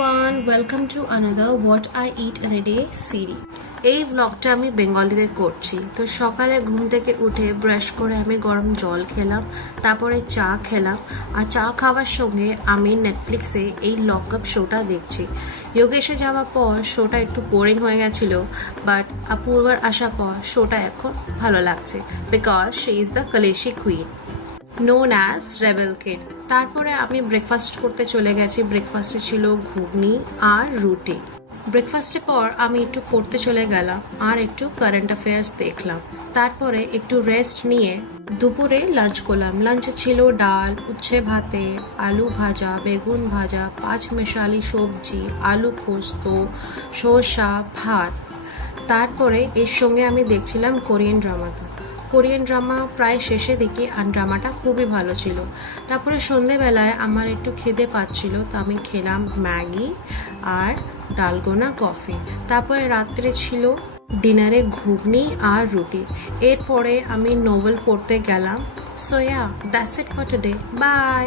everyone, welcome to another What I Eat in a Day series. এই ব্লগটা আমি বেঙ্গলিতে করছি। তো সকালে ঘুম থেকে উঠে ব্রাশ করে আমি গরম জল খেলাম, তারপরে চা খেলাম। আর চা খাওয়ার সঙ্গে আমি নেটফ্লিক্সে এই লক আপ শোটা দেখছি। যোগেশে যাওয়ার পর শোটা একটু বোরিং হয়ে গেছিল, বাট অপূর্বার আসার পর শোটা এখন ভালো লাগছে, because she is the Khaleesi queen known as rebel kid. তারপরে আমি ব্রেকফাস্ট করতে চলে গেছি। ব্রেকফাস্টে ছিল ঘুগনি আর রুটি। ব্রেকফাস্টের পর আমি একটু পড়তে চলে গেলাম আর একটু কারেন্ট অ্যাফেয়ার্স দেখলাম। তারপরে একটু রেস্ট নিয়ে দুপুরে লাঞ্চ করলাম। লাঞ্চে ছিল ডাল, উচ্ছে ভাতে, আলু ভাজা, বেগুন ভাজা, 5 মিশালি সবজি, আলু পোস্ত, শসা, ভাত। তারপরে এর সঙ্গে আমি দেখছিলাম কোরিয়ান ড্রামা প্রায় শেষে দেখি, আর ড্রামাটা খুবই ভালো ছিল। তারপরে সন্ধেবেলায় আমার একটু খিদে পাচ্ছিল, তো আমি খেলাম ম্যাগি আর ডালগোনা কফি। তারপরে রাত্রে ছিল ডিনারে ঘুগনি আর রুটি। এরপরে আমি নোভেল পড়তে গেলাম। So yeah, that's it for today, by.